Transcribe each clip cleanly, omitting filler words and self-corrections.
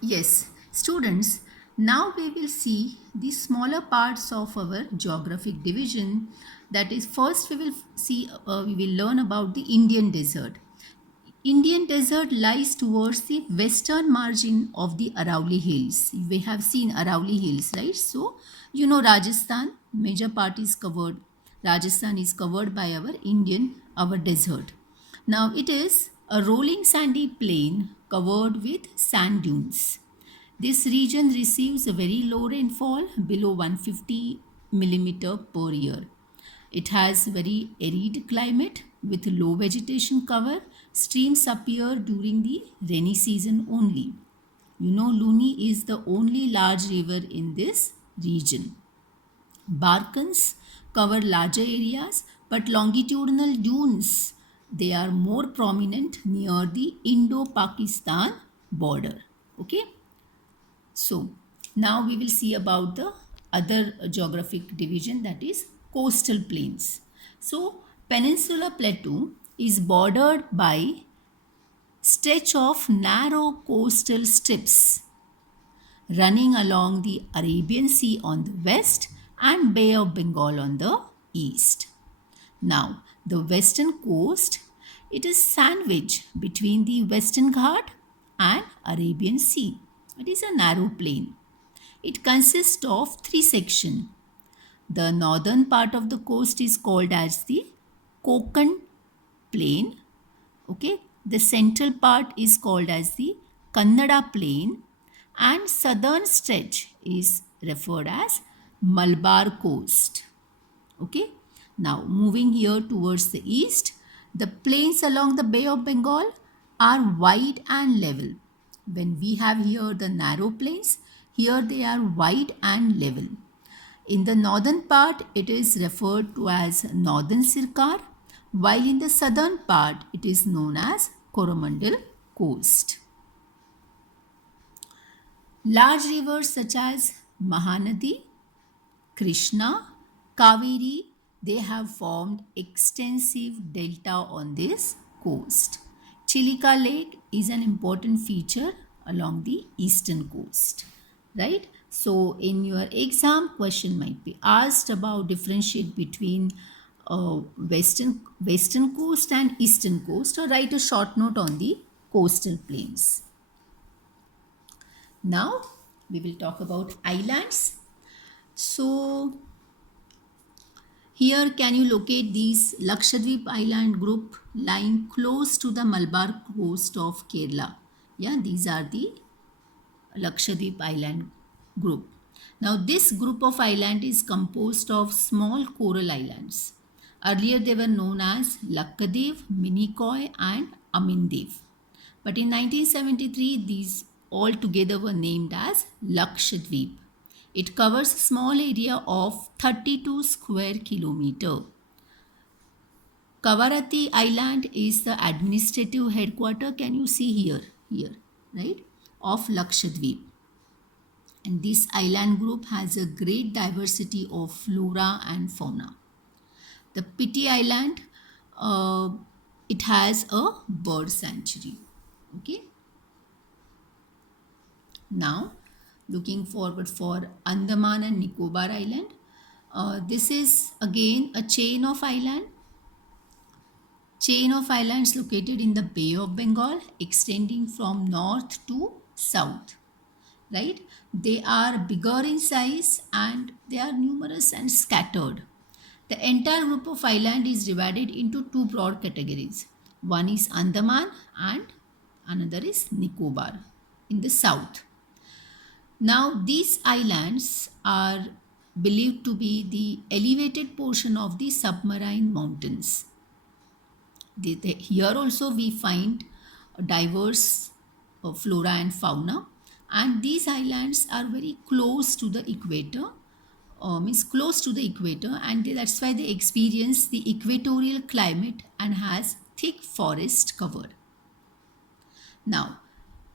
Yes, students, now we will see the smaller parts of our geographic division. That is, first we will learn about the Indian desert. Indian desert lies towards the western margin of the Arauli Hills. We have seen Arauli Hills, right? So, Rajasthan, major part is covered. Rajasthan is covered by our desert. Now, it is a rolling sandy plain covered with sand dunes. This region receives a very low rainfall below 150 millimeter per year. It has very arid climate with low vegetation cover. Streams appear during the rainy season only. Luni is the only large river in this region. Barkans cover larger areas, but longitudinal dunes they are more prominent near the Indo-Pakistan border. Okay, so now we will see about the other geographic division, that is coastal plains. So Peninsula Plateau is bordered by stretch of narrow coastal strips running along the Arabian Sea on the west and Bay of Bengal on the east. Now, the western coast, it is sandwiched between the Western Ghat and Arabian Sea. It is a narrow plain. It consists of three sections. The northern part of the coast is called as the Konkan Plain. Okay, the central part is called as the Kannada Plain, and southern stretch is referred as Malabar Coast. Okay, now moving here towards the east, the plains along the Bay of Bengal are wide and level. When we have here the narrow plains, here they are wide and level. In the northern part, it is referred to as Northern Sirkar, while in the southern part, it is known as Coromandel Coast. Large rivers such as Mahanadi, Krishna, Kaveri, they have formed extensive delta on this coast. Chilika Lake is an important feature along the eastern coast, right? So in your exam, question might be asked about differentiate between western coast and eastern coast, or write a short note on the coastal plains. Now we will talk about islands. So here can you locate these Lakshadweep island group lying close to the Malabar coast of Kerala. Yeah, these are the Lakshadweep island group. Now this group of island is composed of small coral islands. Earlier they were known as Lakkadev, Minikoi and Amindev. But in 1973 these all together were named as Lakshadweep. It covers a small area of 32 square kilometer. Kavarati Island is the administrative headquarter. Can you see here, right, of Lakshadweep. And this island group has a great diversity of flora and fauna. The Piti Island, it has a bird sanctuary. Okay. Now, looking forward for Andaman and Nicobar Island. This is again a chain of islands located in the Bay of Bengal, extending from north to south. Right? They are bigger in size and they are numerous and scattered. The entire group of island is divided into two broad categories. One is Andaman and another is Nicobar in the south. Now these islands are believed to be the elevated portion of the submarine mountains. Here also we find diverse flora and fauna, and these islands are very close to the equator, and that's why they experience the equatorial climate and has thick forest cover. Now,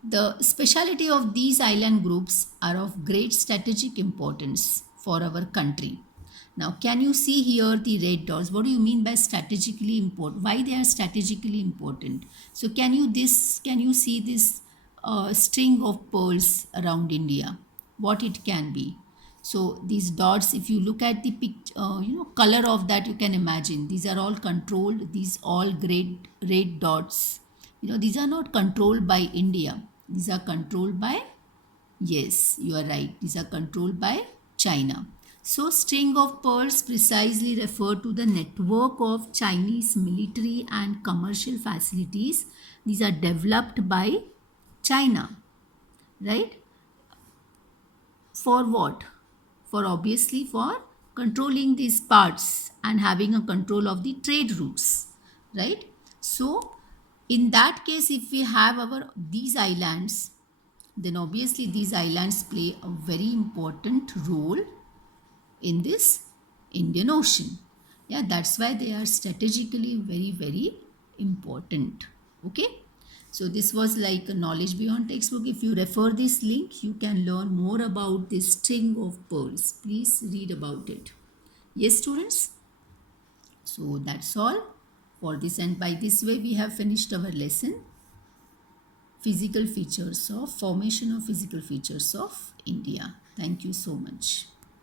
the speciality of these island groups are of great strategic importance for our country. Now, can you see here the red dots? What do you mean by strategically important? Why they are strategically important? So, can you see this a string of pearls around India, what it can be. So these dots, if you look at the picture, color of that, you can imagine these are all controlled. These all great red dots, these are not controlled by India. These are controlled by, yes, you are right. These are controlled by China. So, string of pearls precisely refer to the network of Chinese military and commercial facilities. These are developed by China, right? For what? For obviously for controlling these parts and having a control of the trade routes, right? So, in that case, if we have our these islands, then obviously these islands play a very important role in this Indian Ocean. Yeah, that's why they are strategically very, very important. Okay. So this was like a knowledge beyond textbook. If you refer this link, you can learn more about this string of pearls. Please read about it. Yes, students. So that's all for this, and by this way we have finished our lesson. Physical features of formation of physical features of India. Thank you so much.